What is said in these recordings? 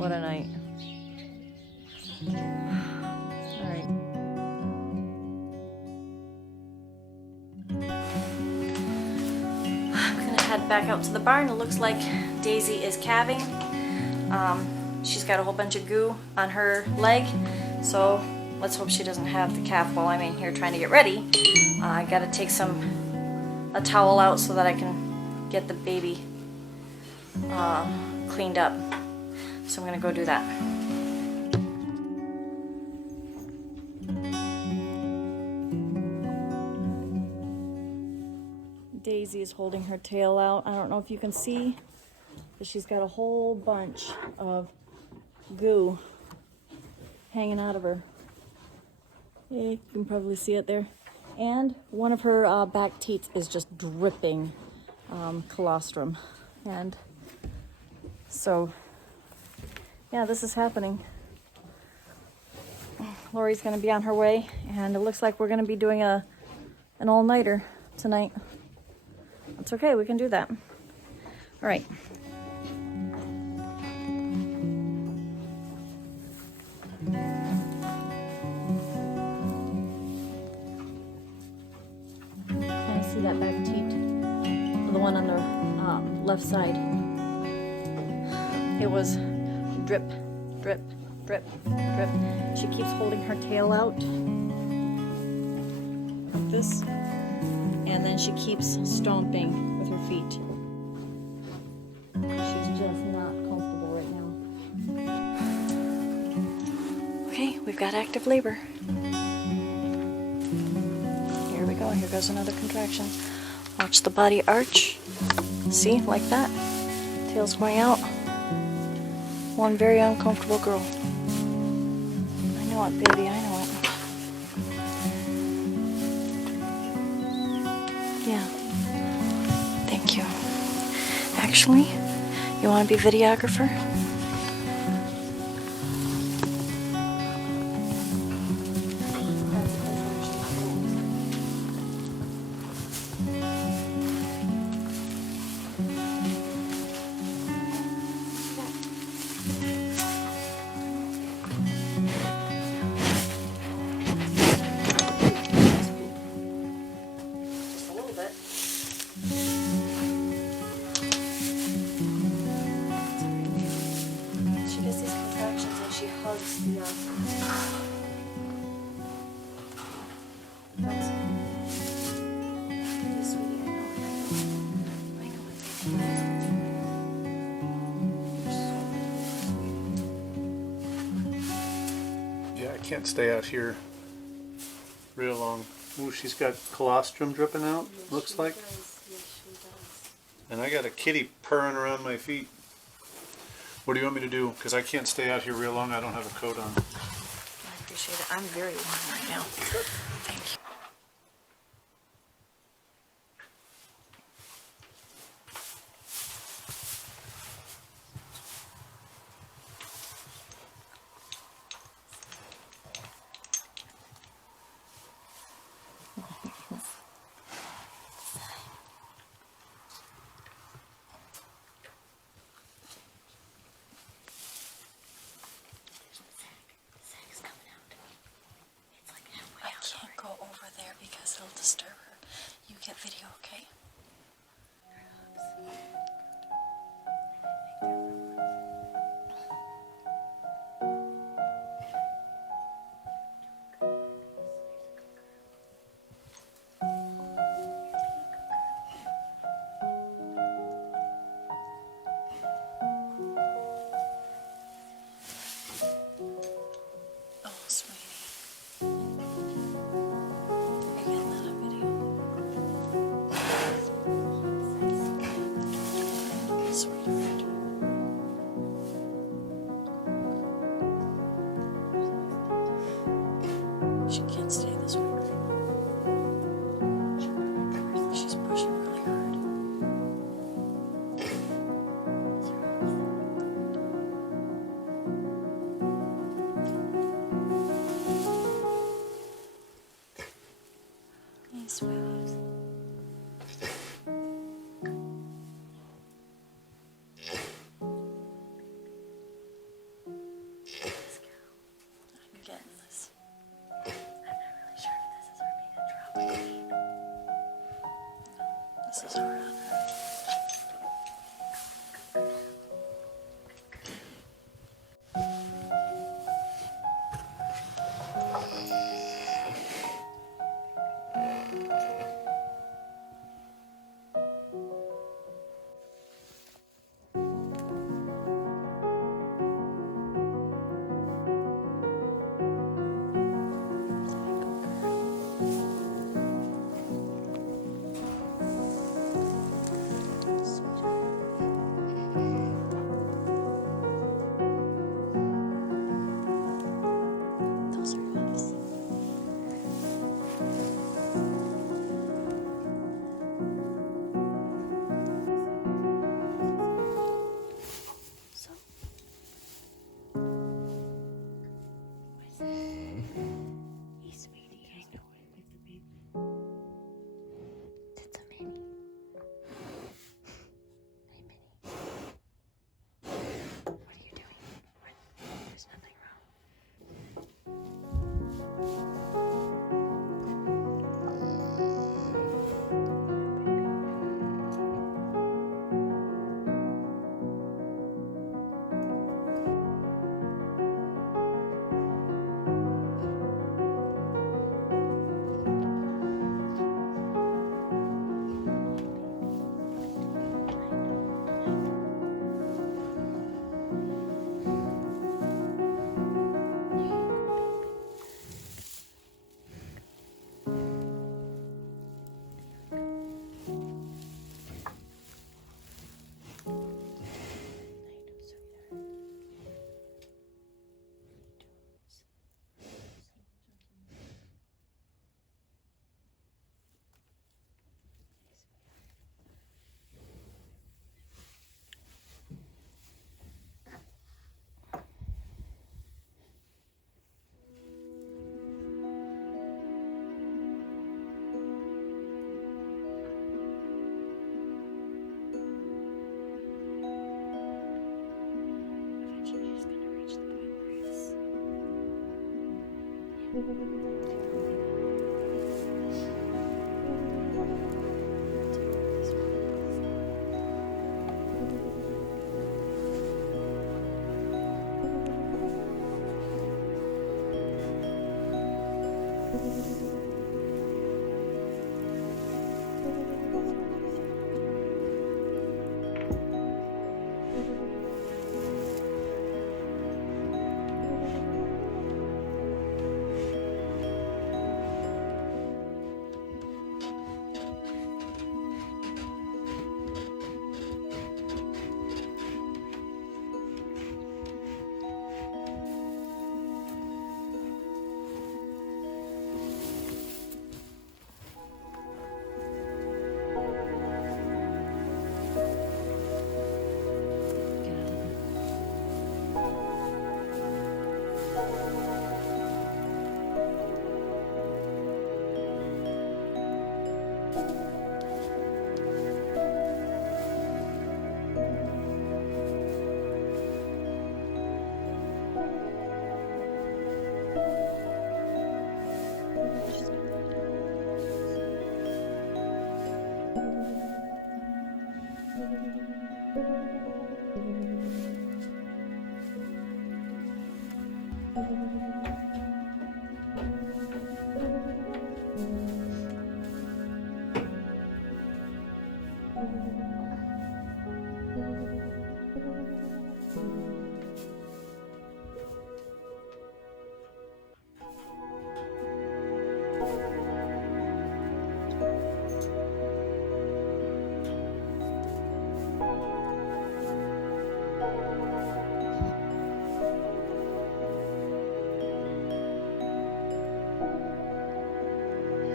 What a night. Alright. I'm gonna head back out to the barn. It looks like Daisy is calving. She's got a whole bunch of goo on her leg, so let's hope she doesn't have the calf while I'm in here trying to get ready. I gotta take a towel out so that I can get the baby cleaned up. So I'm gonna go do that. Daisy is holding her tail out. I don't know if you can see, but she's got a whole bunch of goo hanging out of her. Yeah, you can probably see it there. And one of her back teeth is just dripping colostrum. And so, yeah, this is happening. Lori's gonna be on her way, and it looks like we're gonna be doing an all-nighter tonight. It's okay, we can do that. All right. Kind of see that back teat, the one on the left side. It was drip, drip, drip, drip. She keeps holding her tail out like this, and then she keeps stomping with her feet. She's just not comfortable right now. Okay, we've got active labor. Here we go. Here goes another contraction. Watch the body arch. See, like that. Tail's going out. One very uncomfortable girl. I know it, baby, I know it. Yeah. Thank you. Actually, you want to be videographer? Yeah, I can't stay out here real long. Ooh, she's got colostrum dripping out, yes, looks like. Yes, she does. And I got a kitty purring around my feet. What do you want me to do? Because I can't stay out here real long. I don't have a coat on. I appreciate it. I'm very warm right now. Good. Thank you. Because it'll disturb her. You get video, okay? Oh, sweetie. She can't stay this way. She's pushing really hard. Hey, sweeties. She's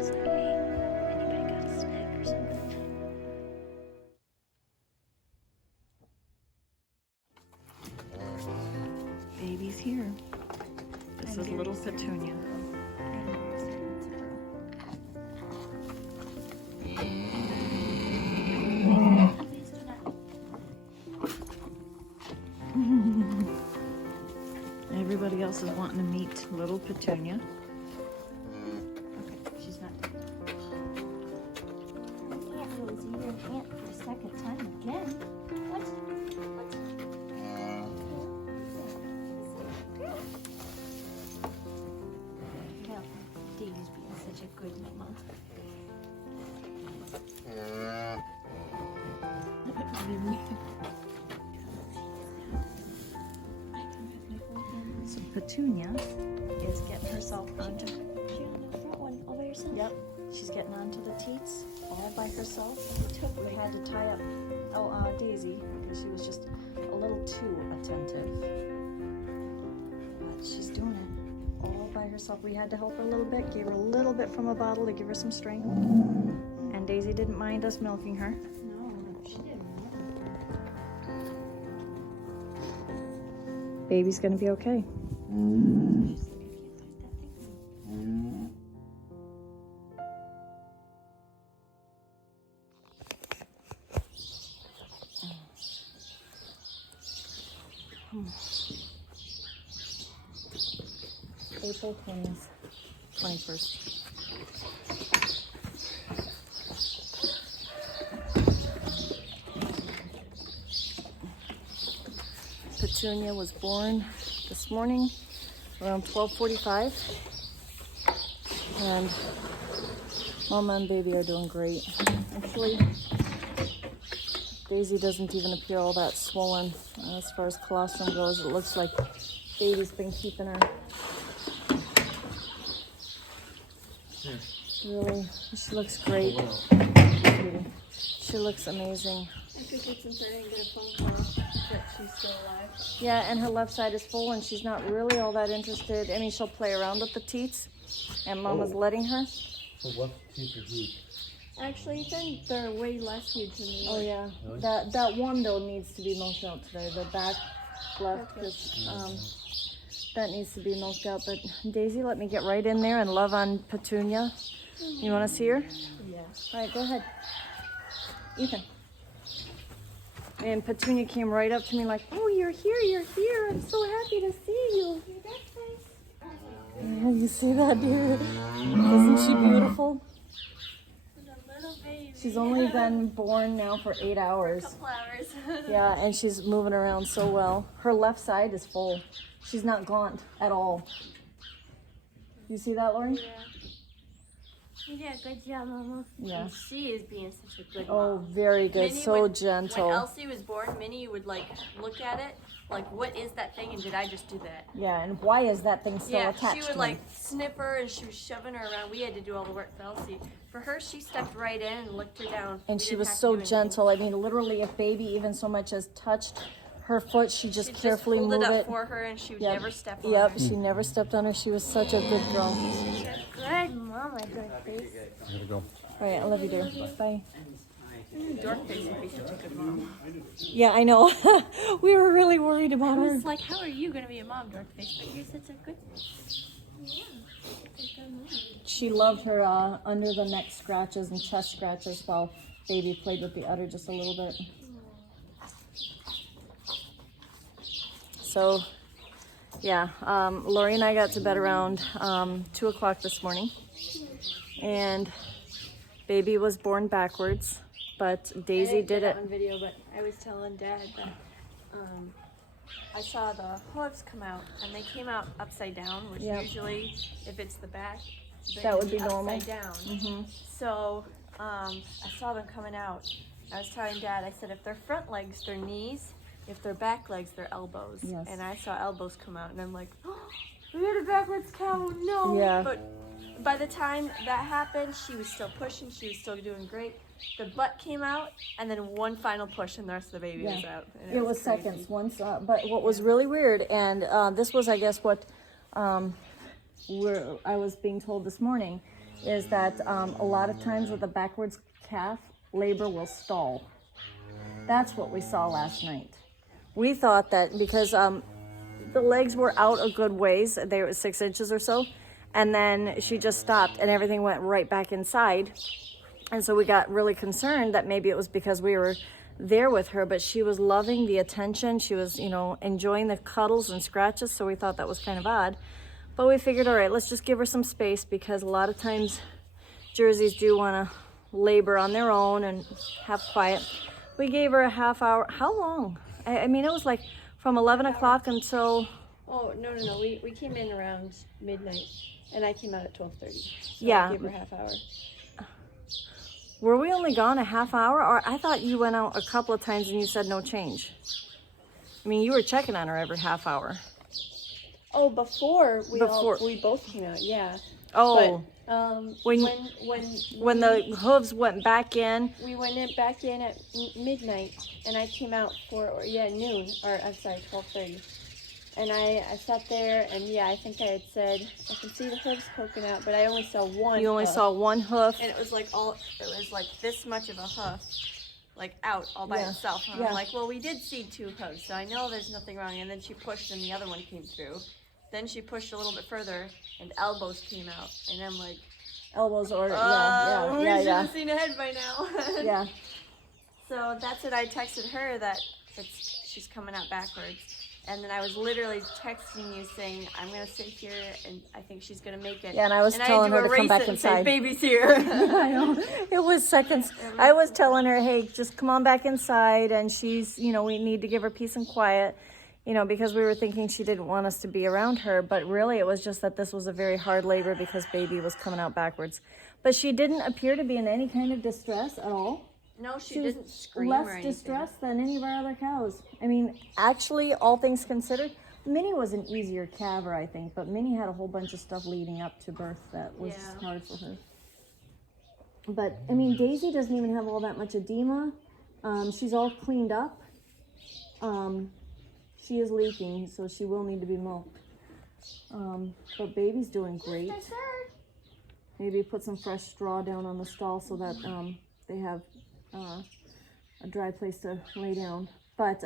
like, hey, anybody got a snack or something? Baby's here. This is little Petunia. Everybody else is wanting to meet little Petunia. Okay, she's not. Aunt Rosie, you're an aunt for a second time again. What? Well, Daisy's being such a good mama. So Petunia is getting herself onto. She on the front one all by herself. Yep, she's getting onto the teats all by herself. We Me. had to tie up Daisy because she was just a little too attentive. But she's doing it all by herself. We had to help her a little bit, gave her a little bit from a bottle to give her some strength. And Daisy didn't mind us milking her. No, she didn't. Baby's gonna be okay. She's like, I can't find that thing. April 20th, 21st. Petunia was born this morning around 12:45, and Mama and baby are doing great. Actually, Daisy doesn't even appear all that swollen as far as colostrum goes. It looks like baby's been keeping her. Really, she looks great. She looks amazing. I figured since I didn't get a phone call that she's still alive. Yeah, and her left side is full, and she's not really all that interested. I mean, she'll play around with the teats, and Mama's letting her. So what teeth are huge? Actually, Ethan, they're way less huge than you. Oh yeah, Really? that one though needs to be milked out today. The back left, is, that needs to be milked out. But Daisy, let me get right in there and love on Petunia. You want to see her? Yeah. All right, go ahead, Ethan. And Petunia came right up to me like, "Oh, you're here! You're here! I'm so happy to see you." That's nice. Yeah, you see that, dear? Isn't she beautiful? She's only been born now for 8 hours. Couple hours. Yeah, and she's moving around so well. Her left side is full. She's not gaunt at all. You see that, Lauren? Yeah, good job, Mama. Yeah. And she is being such a good Oh, mom. very good. Minnie So would- gentle. When Elsie was born, Minnie would like look at it, like, what is that thing, and did I just do that? Yeah, and why is that thing still Yeah, attached she to would me? like snip her, and she was shoving her around. We had to do all the work for Elsie. For her, she stepped right in and licked her down. And We she didn't was have to so do anything. gentle. I mean, literally, if baby even so much as touched her foot, she just She'd carefully just hold move it up it. for her, and she would Yep. never step on Yep, her. she never stepped on her. She was such a good girl. Good mama, Dorothy. I gotta go. All right, I love you, dear. Bye. Dorothy would be such a good mom. Yeah, I know. We were really worried about I her. was like, how are you gonna be a mom, Dorothy? But you're such a good. She loved her under the neck scratches and chest scratches while baby played with the udder just a little bit. So, yeah, Lori and I got to bed around 2 o'clock this morning. And baby was born backwards, but Daisy did it. on video, but I was telling Dad that I saw the hooves come out, and they came out upside down, which Yep. usually, if it's the back, they That would be normal. upside down. Mm-hmm. So I saw them coming out. I was telling Dad, I said, if they're front legs, they're knees. If they're back legs, they're elbows. Yes. And I saw elbows come out, and I'm like, oh, we had a backwards cow, no. Yeah. But by the time that happened, she was still pushing. She was still doing great. The butt came out, and then one final push, and the rest of the baby Yeah. was out. And It was crazy. seconds once, but what was really weird, and this was, I guess, what I was being told this morning, is that a lot of times with a backwards calf, labor will stall. That's what we saw last night. We thought that because the legs were out a good ways, they were 6 inches or so, and then she just stopped, and everything went right back inside. And so we got really concerned that maybe it was because we were there with her, but she was loving the attention. She was, enjoying the cuddles and scratches, so we thought that was kind of odd. But we figured, all right, let's just give her some space, because a lot of times Jerseys do want to labor on their own and have quiet. We gave her a half hour. How long? I mean, it was like from 11 o'clock until... Oh, no. We came in around midnight, and I came out at 12:30. So Yeah. I gave her a half hour. Were we only gone a half hour? Or I thought you went out a couple of times and you said no change. I mean, you were checking on her every half hour. Oh, before Before. we both came out, yeah. Oh, But When- when the hooves went back in. we went back in at midnight, and I came out for noon, or I'm sorry, 12:30. And I sat there, and I think I had said I can see the hooves poking out, but I only saw one. You only hoof. saw one hoof. And it was like this much of a hoof, like out all by Yeah. itself. And Yeah. I'm like, well, we did see 2 hooves, so I know there's nothing wrong. And then she pushed, and the other one came through. Then she pushed a little bit further, and elbows came out. And I'm like, Elbows or, we yeah. should have seen ahead by now. Yeah. So that's what I texted her, that she's coming out backwards. And then I was literally texting you saying, I'm going to sit here, and I think she's going to make it. Yeah, and I was telling her to come back And say, inside. baby's here. I know. It was seconds. I was telling her, hey, just come on back inside. And she's, we need to give her peace and quiet, because we were thinking she didn't want us to be around her. But really, it was just that this was a very hard labor because baby was coming out backwards. But she didn't appear to be in any kind of distress at all. No, she She didn't was scream less or anything. distressed than any of our other cows. I mean, actually, all things considered, Minnie was an easier calver, I think, but Minnie had a whole bunch of stuff leading up to birth that was Yeah. hard for her. But, I mean, Daisy doesn't even have all that much edema. She's all cleaned up. She is leaking, so she will need to be milked. But baby's doing great. Maybe put some fresh straw down on the stall so that they have a dry place to lay down. But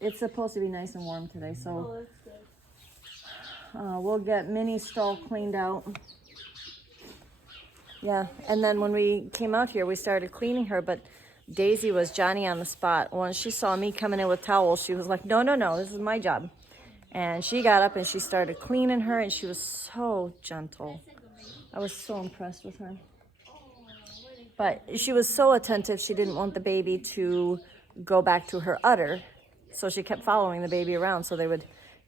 it's supposed to be nice and warm today, so that's good. we'll get Minnie's stall cleaned out. Yeah, and then when we came out here, we started cleaning her, but Daisy was Johnny on the spot. Once she saw me coming in with towels, she was like, no, this is my job. And she got up and she started cleaning her, and she was so gentle. I was so impressed with her. But she was so attentive, she didn't want the baby to go back to her udder. So she kept following the baby around so they would,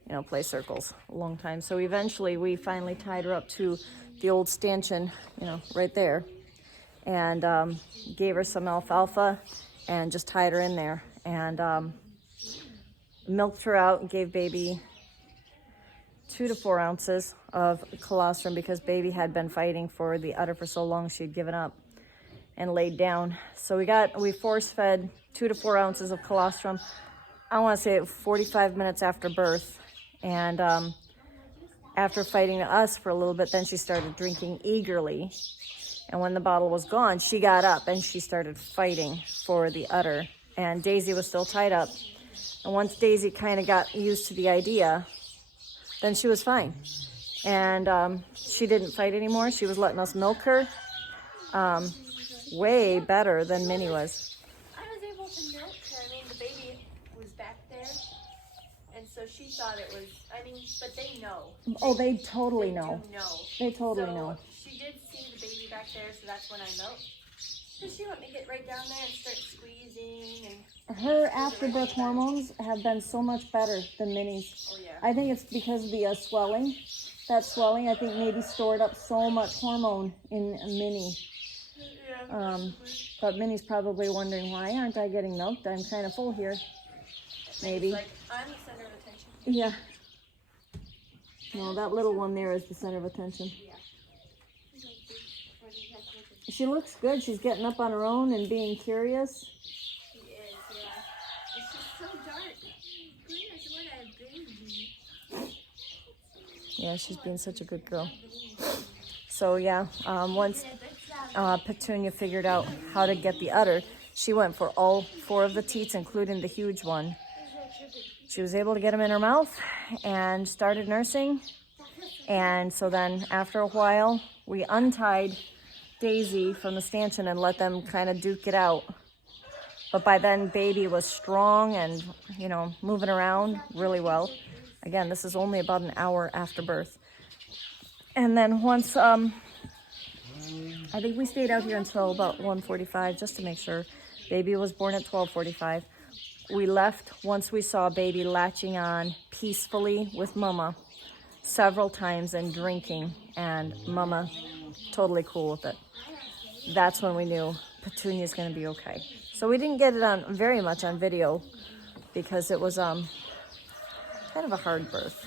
you know, play circles a long time. So eventually we finally tied her up to the old stanchion, you know, right there. And gave her some alfalfa and just tied her in there. And milked her out and gave baby 2 to 4 ounces of colostrum because baby had been fighting for the udder for so long she had given up and laid down. So we force fed 2 to 4 ounces of colostrum. I want to say 45 minutes after birth. And after fighting us for a little bit, then she started drinking eagerly. And when the bottle was gone, she got up and she started fighting for the udder. And Daisy was still tied up. And once Daisy kind of got used to the idea, then she was fine. And she didn't fight anymore. She was letting us milk her. Way better than Minnie was. I was able to milk her. I mean, the baby was back there, and so she thought it was. I mean, but they know. Oh, they totally know. Do know. They totally So know. she did see the baby back there, so that's when I milked. So she let me get right down there and start squeezing. And Her afterbirth hormones have been so much better than Minnie's. oh yeah. I think it's because of the swelling. That swelling, I think, maybe stored up so much hormone in Minnie. But Minnie's probably wondering, why aren't I getting milked? I'm kind of full here. Maybe. Like, I'm the center of attention. Yeah. No, that little one there is the center of attention. She looks good. She's getting up on her own and being curious. She is, yeah. It's just so dark. Goodness, what a baby. Yeah, she's being such a good girl. So yeah, once Petunia figured out how to get the udder, she went for all 4 of the teats, including the huge one. She was able to get them in her mouth and started nursing. And so then after a while, we untied Daisy from the stanchion and let them kind of duke it out. But by then, baby was strong and, you know, moving around really well. Again, this is only about an hour after birth. And then once, I think we stayed out here until about 1:45 just to make sure. Baby was born at 12:45. We left once we saw baby latching on peacefully with momma several times and drinking, and momma totally cool with it. That's when we knew Petunia's going to be okay. So we didn't get it on very much on video because it was kind of a hard birth.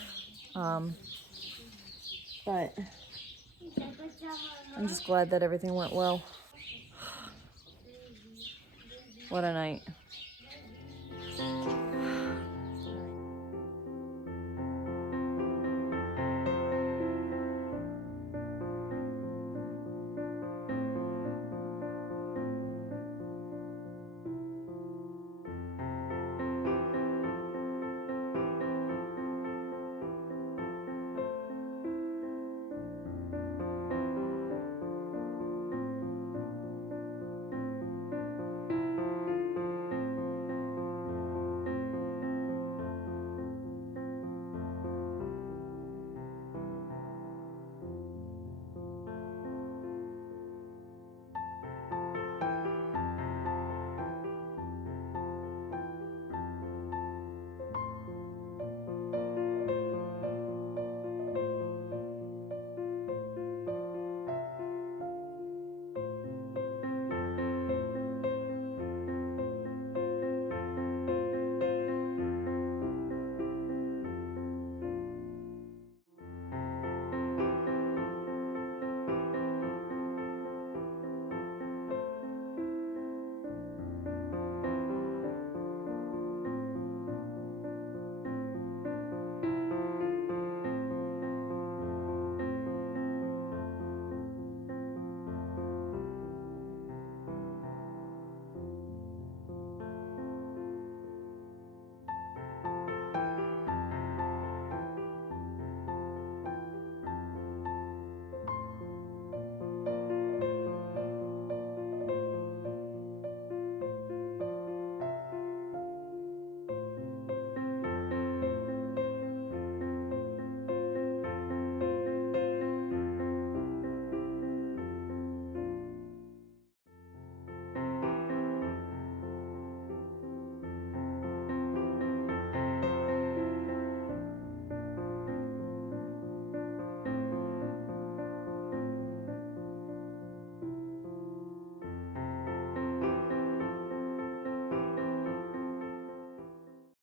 But I'm just glad that everything went well. What a night.